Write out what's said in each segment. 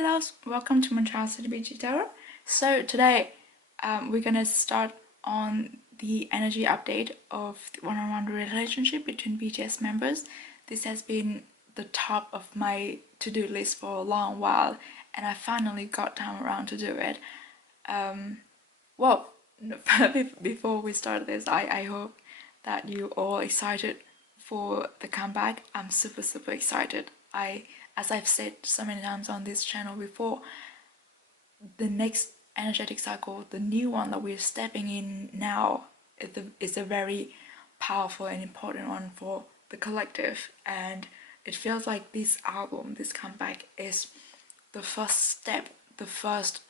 my loves, welcome to MoonChild Serendipity Tarot. So today we're gonna start on the energy update of the one-on-one relationship between BTS members. This has been the top of my to-do list for a long while and I finally got time around to do it. Well, before we start this, I hope that you all excited for the comeback. I'm super excited. As I've said so many times on this channel before, the next energetic cycle, the new one that we're stepping in now, is a very powerful and important one for the collective, and it feels like this album, this comeback, is the first step, the first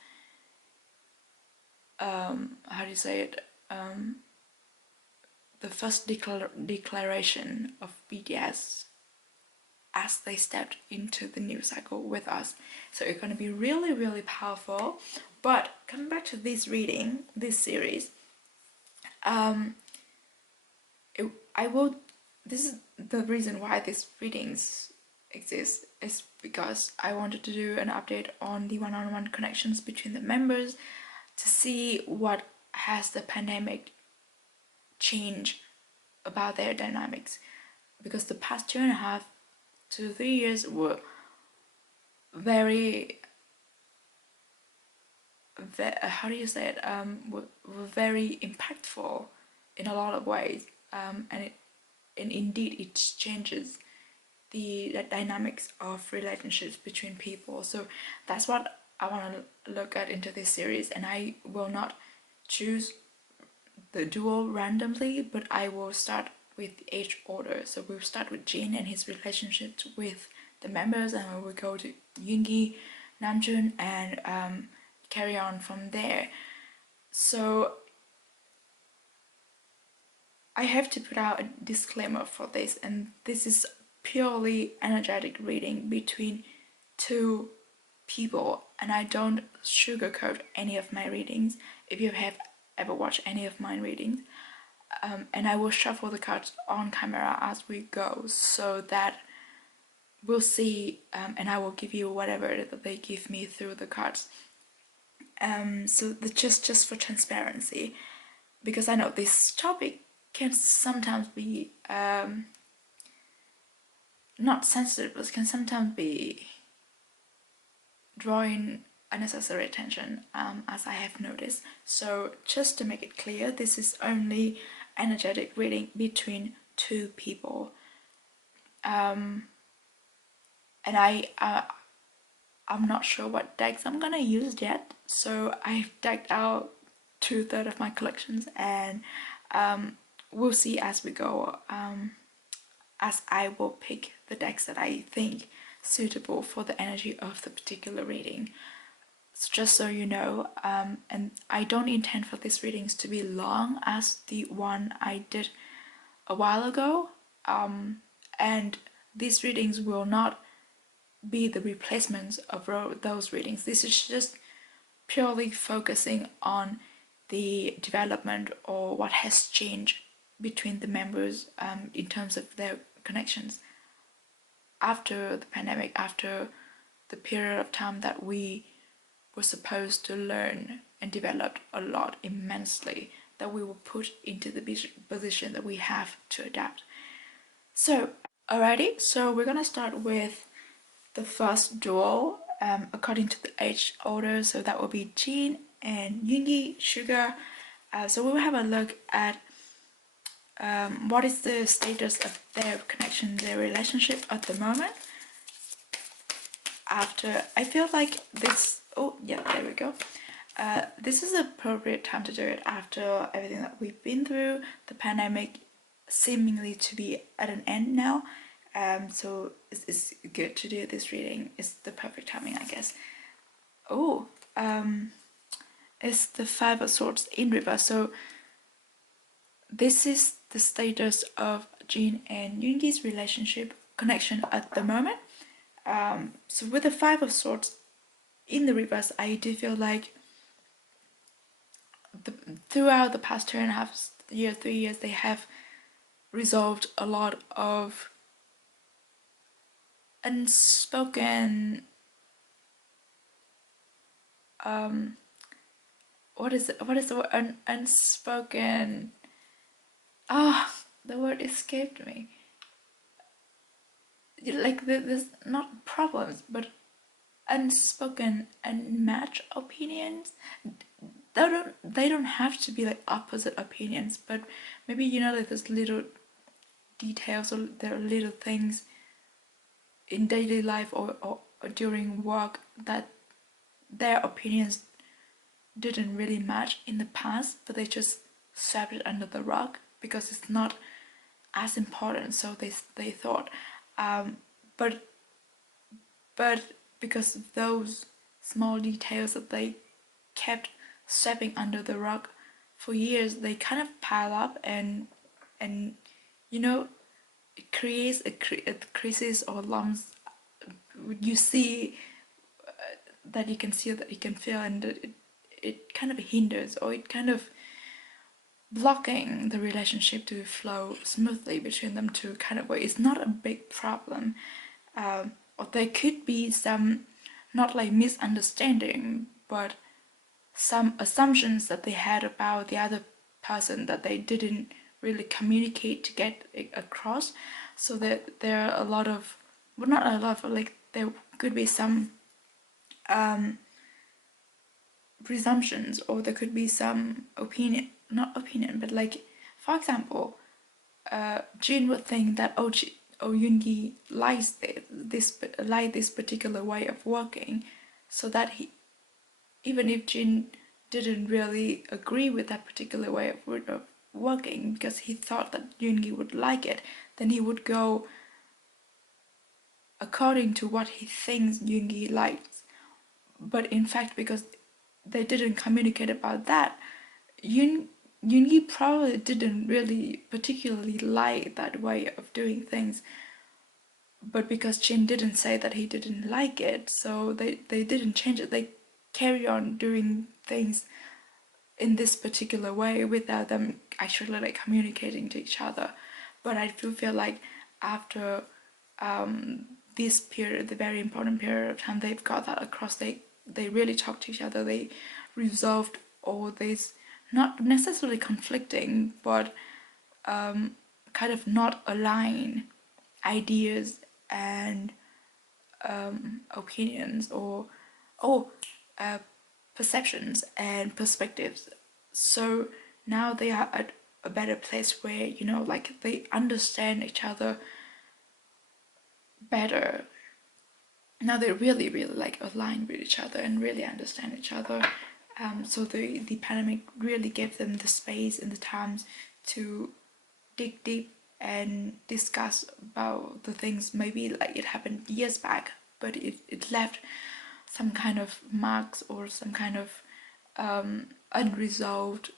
how do you say it, the first declaration of BTS as they stepped into the new cycle with us. So it's going to be really powerful. But coming back to this reading, this series, this is the reason why these readings exist, is because I wanted to do an update on the one-on-one connections between the members to see what has the pandemic changed about their dynamics, because the past 2.5 to 3 years were very how do you say it, were very impactful in a lot of ways, and indeed it changes the dynamics of relationships between people. So that's what I want to look at into this series, and I will not choose the duo randomly, but I will start with the age order. So we'll start with Jin and his relationships with the members, and we will go to Yoongi, Namjoon, and carry on from there. So I have to put out a disclaimer for this, and this is purely energetic reading between two people, and I don't sugarcoat any of my readings. If you have ever watched any of my readings, and I will shuffle the cards on camera as we go, so that we'll see, and I will give you whatever that they give me through the cards. So just for transparency, because I know this topic can sometimes be not sensitive, but can sometimes be drawing unnecessary attention, as I have noticed. So just to make it clear, this is only energetic reading between two people, and I'm not sure what decks I'm gonna use yet, so I've decked out 2/3 of my collections, and we'll see as we go, as I will pick the decks that I think suitable for the energy of the particular reading. So just so you know, and I don't intend for these readings to be long as the one I did a while ago, and these readings will not be the replacements of those readings. This is just purely focusing on the development or what has changed between the members, in terms of their connections after the pandemic, after the period of time that we were supposed to learn and develop a lot immensely, that we were put into the position that we have to adapt. So alrighty, so we're gonna start with the first duo, according to the age order. So that will be Jin and Yoongi, Suga. So we will have a look at what is the status of their connection, their relationship at the moment. After, I feel like this, oh yeah, there we go. This is the appropriate time to do it after everything that we've been through, the pandemic seemingly to be at an end now. So it's good to do this reading. It's the perfect timing, I guess. Oh, it's the 5 of Swords in reverse. So this is the status of Jin and Yoongi's relationship connection at the moment. So with the 5 of Swords in the reverse, I do feel like throughout the past 2.5 years, 3 years, they have resolved a lot of unspoken what is the word? Unspoken. Ah, the word escaped me. Like there's not problems, but unspoken and match opinions. They don't have to be like opposite opinions, but maybe like there's little details, or there are little things in daily life, or during work, that their opinions didn't really match in the past, but they just swept it under the rug because it's not as important, so they thought. But because of those small details that they kept sweeping under the rug for years, they kind of pile up, and it creates a creases or lumps. You see that you can see, that you can feel, and it kind of hinders, or it kind of blocking the relationship to flow smoothly between them two, kind of way. It's not a big problem, or there could be some, not like misunderstanding, but some assumptions that they had about the other person that they didn't really communicate to get it across. So that there are a lot of, well, not a lot, but like there could be some presumptions, or there could be some not opinion, but like, for example, Jin would think that Yoongi likes this particular way of working, so that even if Jin didn't really agree with that particular way of working, because he thought that Yoongi would like it, then he would go according to what he thinks Yoongi likes. But in fact, because they didn't communicate about that, Yoongi probably didn't really particularly like that way of doing things. But because Jin didn't say that he didn't like it, so they didn't change it. They carry on doing things in this particular way without them actually like communicating to each other. But I do feel like after this period, the very important period of time, they've got that across. They really talked to each other. They resolved all these, not necessarily conflicting, but kind of not aligned ideas and opinions, or perceptions and perspectives. So now they are at a better place where, like, they understand each other better. Now they really, really like align with each other and really understand each other. So the pandemic really gave them the space and the times to dig deep and discuss about the things. Maybe like it happened years back, but it left some kind of marks, or some kind of unresolved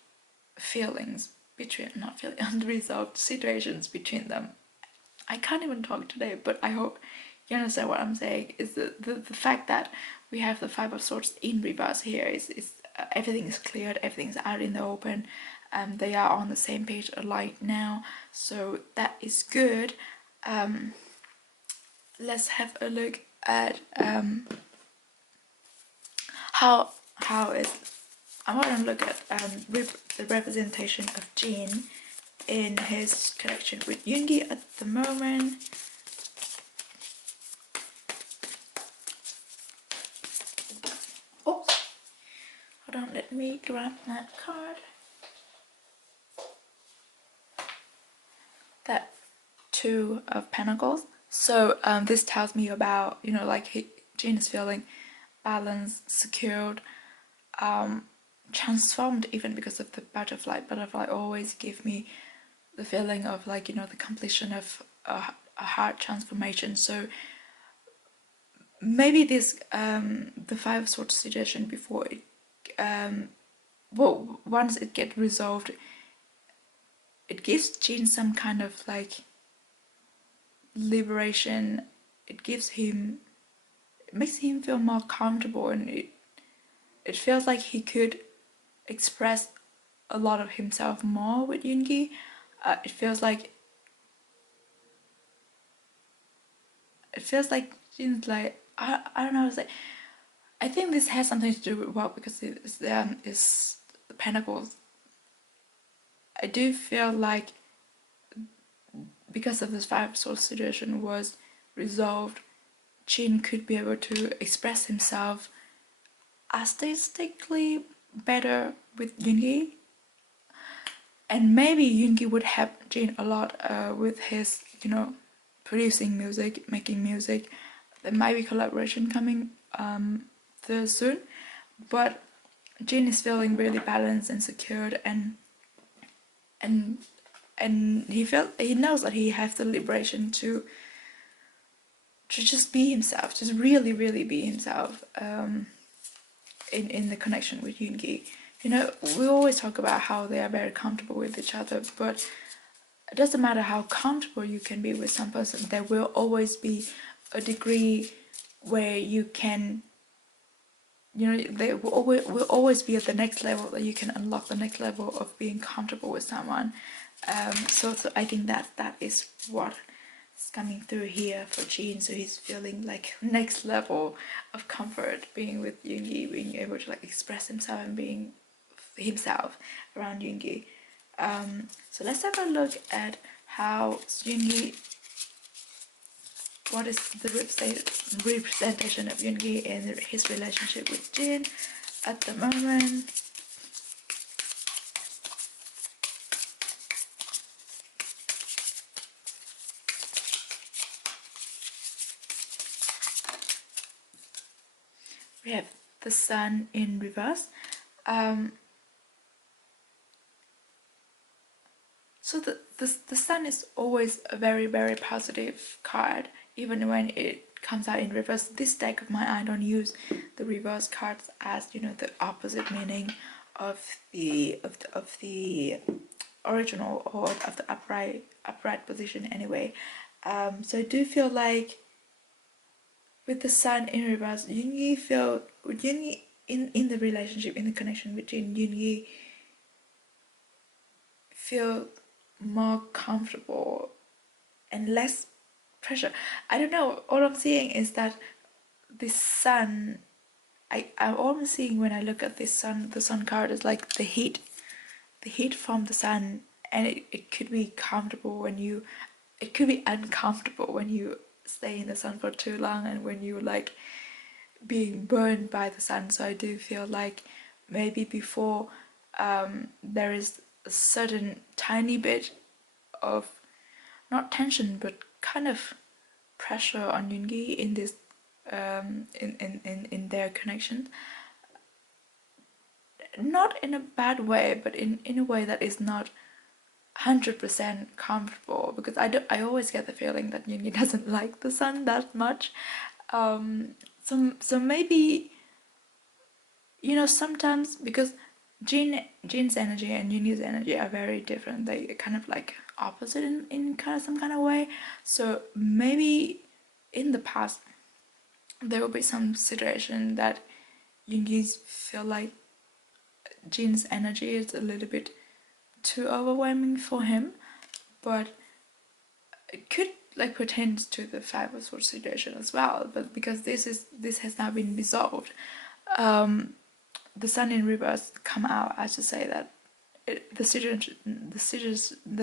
feelings between, not feeling, unresolved situations between them. I can't even talk today, but I hope you understand what I'm saying. Is the fact that we have the Five of Swords in reverse here is everything is cleared, everything's out in the open. They are on the same page, aligned now, so that is good. Let's have a look at how is. I want to look at the representation of Jin in his connection with Yoongi at the moment. Oops. Hold on, let me grab that card. That Two of Pentacles. So this tells me about, like, Jin is feeling balanced, secured, transformed, even because of the butterfly. Butterfly always give me the feeling of, like, the completion of a heart transformation. So maybe this the Five of Swords situation before it, once it gets resolved, it gives Jin some kind of like liberation. It makes him feel more comfortable, and it feels like he could express a lot of himself more with Yoongi. It feels like Jin's like, I don't know how to say. I think this has something to do with work because it's the Pentacles. I do feel like because of this Five of Swords situation was resolved, Jin could be able to express himself artistically better with Yoongi, and maybe Yoongi would help Jin a lot with his, producing music, making music. There might be collaboration coming there soon, but Jin is feeling really balanced and secured, and he knows that he has the liberation to just be himself, just really really be himself in the connection with Yoongi. We always talk about how they are very comfortable with each other, but it doesn't matter how comfortable you can be with some person, there will always be a degree where you can, they will always be at the next level, that you can unlock the next level of being comfortable with someone. So I think that is what is coming through here for Jin. So he's feeling like next level of comfort being with Yoongi, being able to like express himself and being himself around Yoongi. So let's have a look at how Yoongi, what is the representation of Yoongi in his relationship with Jin at the moment. We have the Sun in reverse. So the Sun is always a very very positive card, even when it comes out in reverse. This deck of mine, I don't use the reverse cards as the opposite meaning of the original or of the upright position anyway. So I do feel like with the Sun in reverse, Yoongi in the relationship, in the connection between Yoongi feel more comfortable and less pressure. I don't know, all I'm seeing is that the Sun, I'm almost seeing when I look at this Sun, the Sun card is like the heat from the Sun, and it could be comfortable it could be uncomfortable when you stay in the Sun for too long and when you like being burned by the Sun. So I do feel like maybe before there is a certain tiny bit of not tension but kind of pressure on Yoongi in this in their connection, not in a bad way but in a way that is not 100% comfortable, because I always get the feeling that Yoongi doesn't like the Sun that much. So maybe sometimes because Jin's energy and Yoongi's energy are very different. They are kind of like opposite in kind of some kind of way. So maybe in the past there will be some situation that Yoongi's feel like Jin's energy is a little bit too overwhelming for him, but it could like pertain to the Five of Swords situation as well. But because this has now been resolved, the Sun in reverse come out, I should say that the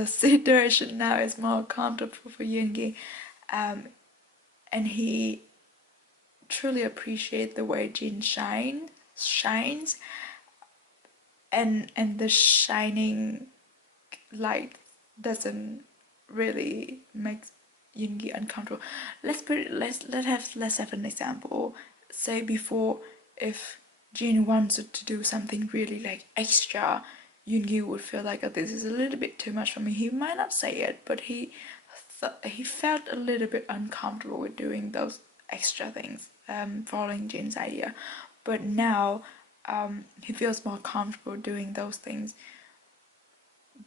situation now is more comfortable for Yoongi, and he truly appreciate the way Jin shines, and the shining light doesn't really make Yoongi uncomfortable. Let's have an example. Say before, if Jin wanted to do something really like extra, Yoongi would feel like, oh, this is a little bit too much for me. He might not say it, but he felt a little bit uncomfortable with doing those extra things, following Jin's idea. But now he feels more comfortable doing those things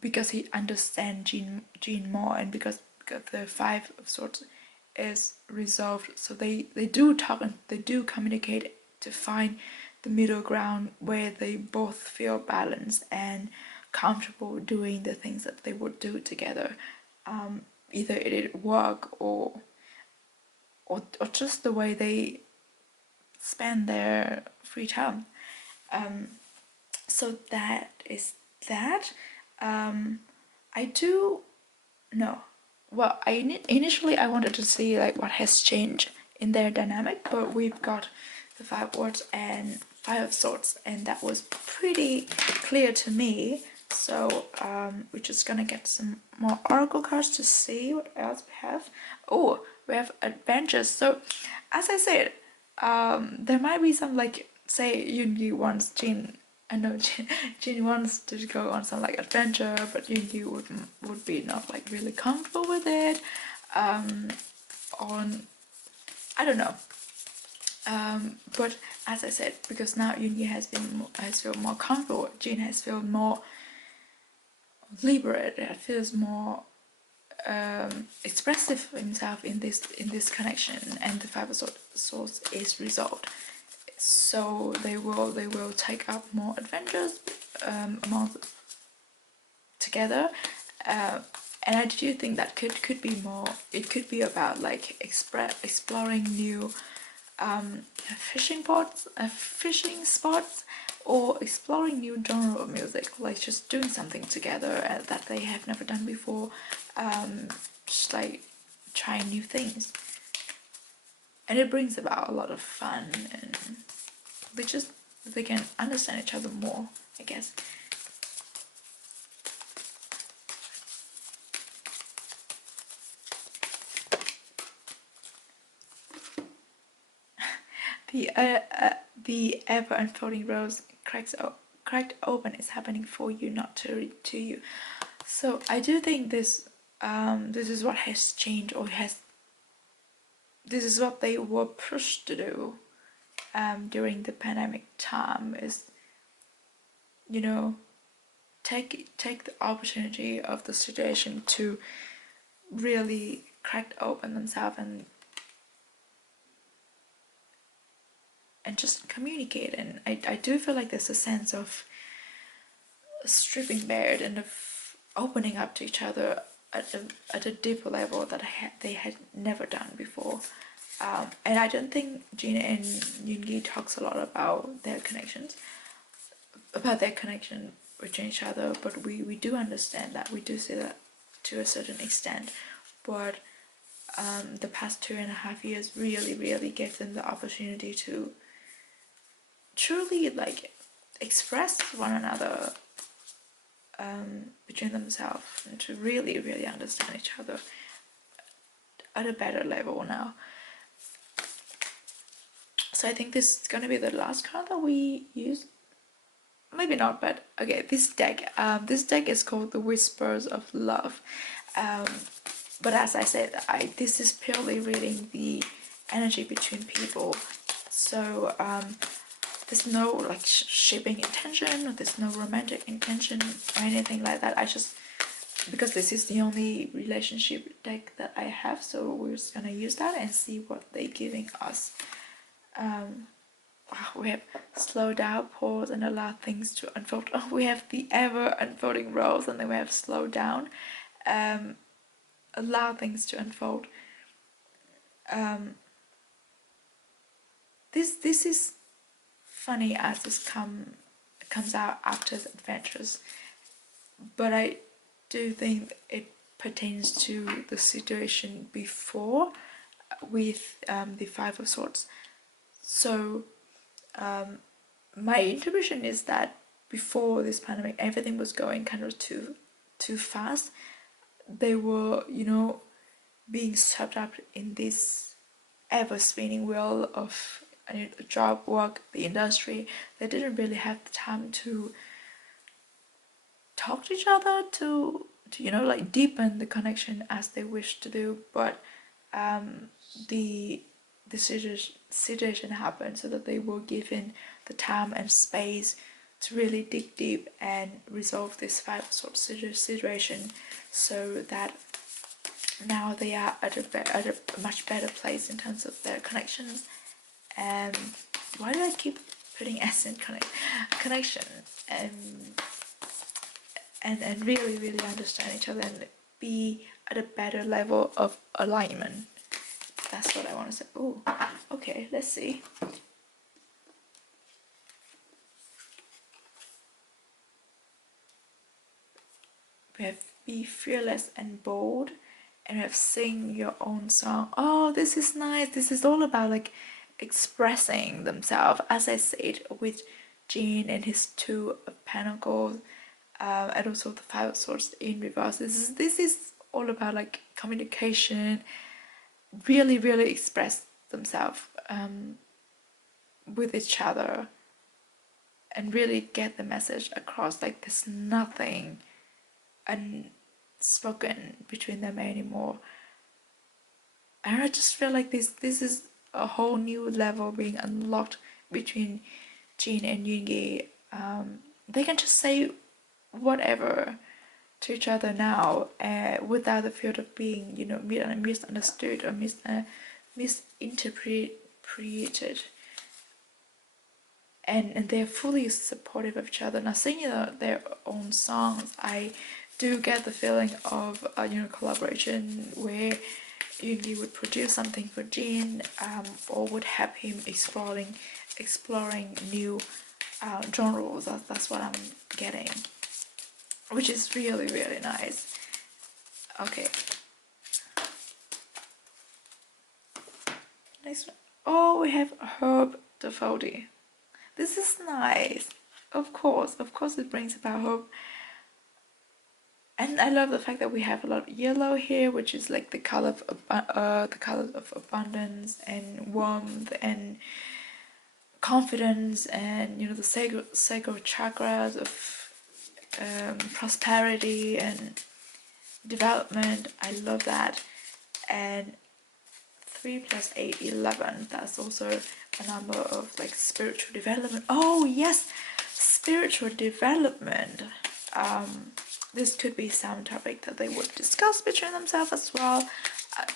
because he understands Jin more, and because the Five of Swords is resolved. So they do talk and they do communicate to find the middle ground where they both feel balanced and comfortable doing the things that they would do together. Either it work or just the way they spend their free time. So that is that. I do know. Well, initially I wanted to see like what has changed in their dynamic, but we've got the 5 words and 5 of swords, and that was pretty clear to me. So we're just gonna get some more oracle cards to see what else we have. Oh, we have adventures. So as I said, there might be some, like, say Yoongi wants Jin. I know Jin wants to go on some like adventure, but Yoongi would be not like really comfortable with it. On I don't know. But as I said, because now Yoongi has felt more comfortable, Jin has felt more liberated. It feels more expressive himself in this connection, and the 5 of swords is resolved. So they will take up more adventures together, and I do think that could be more. It could be about like exploring new fishing spots, or exploring new genre of music, like just doing something together that they have never done before, just like trying new things, and it brings about a lot of fun, and they can understand each other more, I guess. The ever unfolding rose cracked open is happening for you, not to you. So I do think this is what has changed, or this is what they were pushed to do during the pandemic time, is, you know, take the opportunity of the situation to really crack open themselves and just communicate. And I do feel like there's a sense of stripping bare and of opening up to each other at a deeper level that they had never done before. And I don't think Gina and Yoongi talks a lot about their connection with each other, but we do understand that, we do see that to a certain extent. But the past 2.5 years really gave them the opportunity to truly like express one another between themselves, and to really understand each other at a better level now. So I think this is gonna be the last card that we use. Maybe not, but okay. This deck is called the Whispers of Love. But as I said, this is purely reading the energy between people. So there's no like shipping intention, or there's no romantic intention or anything like that. Because this is the only relationship deck that I have, so we're just gonna use that and see what they're giving us. We have slow down, pause, and allow things to unfold. Oh, we have the ever unfolding rose, and then we have slow down, allow things to unfold. This is funny as this comes out after the adventures, but I do think it pertains to the situation before, with the 5 of swords. So my intuition is that before this pandemic, everything was going kind of too fast. They were, being swept up in this ever spinning wheel of job, work, the industry. They didn't really have the time to talk to each other, to like deepen the connection as they wish to do. But the situation happened, so that they were given the time and space to really dig deep and resolve this 5 of swords situation, so that now they are at a much better place in terms of their connections. And why do I keep putting S in connection? And really understand each other and be at a better level of alignment. That's what I want to say. Oh, okay, let's see. We have be fearless and bold, and we have sing your own song. Oh, this is nice. This is all about like expressing themselves, as I said, with Jin and his Two of Pentacles, and also the Five of Swords in reverse. This is all about like communication, really express themselves with each other, and really get the message across. Like there's nothing unspoken between them anymore. And I just feel like this is a whole new level being unlocked between Jin and Yoongi. They can just say whatever to each other now, without the fear of being, you know, misunderstood or misinterpreted. And they're fully supportive of each other. Now, singing their own songs, I do get the feeling of collaboration where Yoongi would produce something for Jin, or would have him exploring new genres. That's what I'm getting, which is really nice. Okay. Next one. Oh, we have Herb Devote. This is nice. Of course it brings about hope. And I love the fact that we have a lot of yellow here, which is like the color of abundance and warmth and confidence, and you know, the sacral chakras of prosperity and development. I love that. And 3 + 8 = 11. That's also a number of like spiritual development. Oh yes, spiritual development. This could be some topic that they would discuss between themselves as well.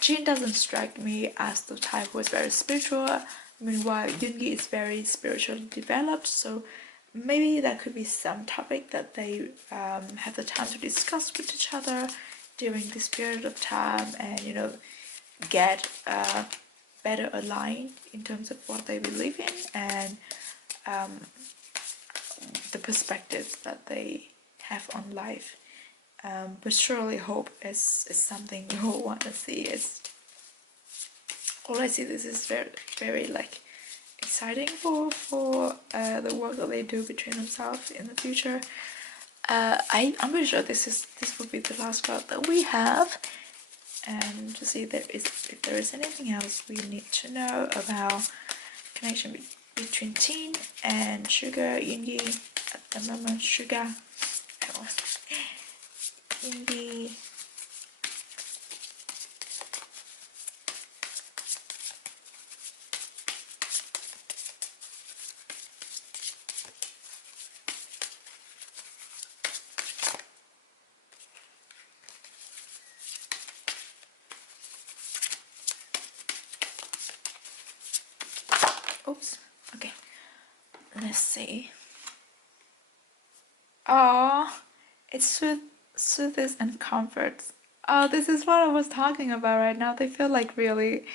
Jin doesn't strike me as the type who is very spiritual. Meanwhile, Yoongi is very spiritually developed, so maybe that could be some topic that they have the time to discuss with each other during this period of time, and you know, get better aligned in terms of what they believe in, and the perspectives that they have on life. But surely hope is something you all want to see. It's all I see. This is very like exciting for the work that they do between themselves in the future. I'm pretty sure this will be the last card that we have, and to see if there is anything else we need to know about connection between Jin and Suga, Yoongi at the moment. Suga, Yoongi. Oops. Okay. Let's see. Oh, it soothes and comforts. Oh, this is what I was talking about right now. They feel like really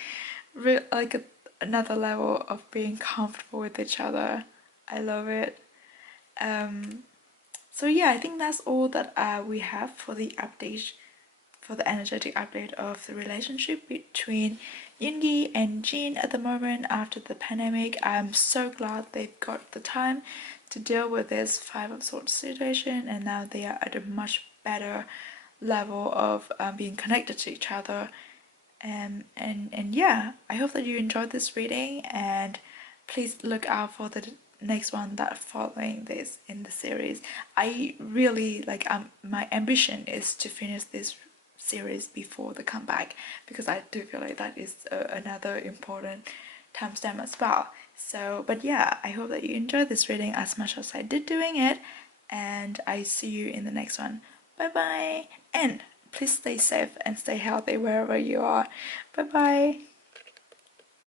like another level of being comfortable with each other. I love it. So yeah, I think that's all that we have for the update, for the energetic update of the relationship between Yoongi and Jin at the moment after the pandemic. I'm so glad they've got the time to deal with this Five of Swords situation, and now they are at a much better level of being connected to each other. And yeah, I hope that you enjoyed this reading, and please look out for the next one that following this in the series. I really like my ambition is to finish this series before the comeback, because I do feel like that is another important timestamp as well. So but yeah, I hope that you enjoyed this reading as much as I did doing it, and I see you in the next one. Bye bye, and please stay safe and stay healthy wherever you are. Bye bye.